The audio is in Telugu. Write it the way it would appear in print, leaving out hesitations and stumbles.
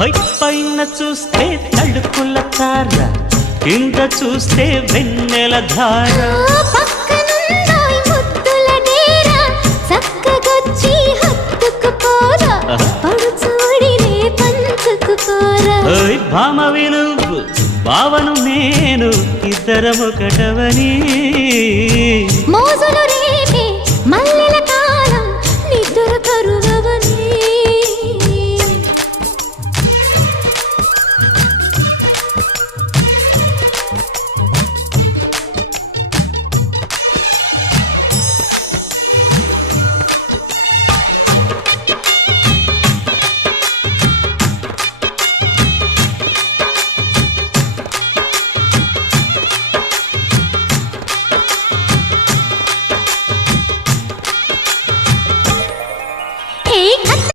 పైన చూస్తే తడుకుల తార, కింద చూస్తే వెన్నెల ధార. భామ విలువు భావను నేను ఇద్దరము కటవని.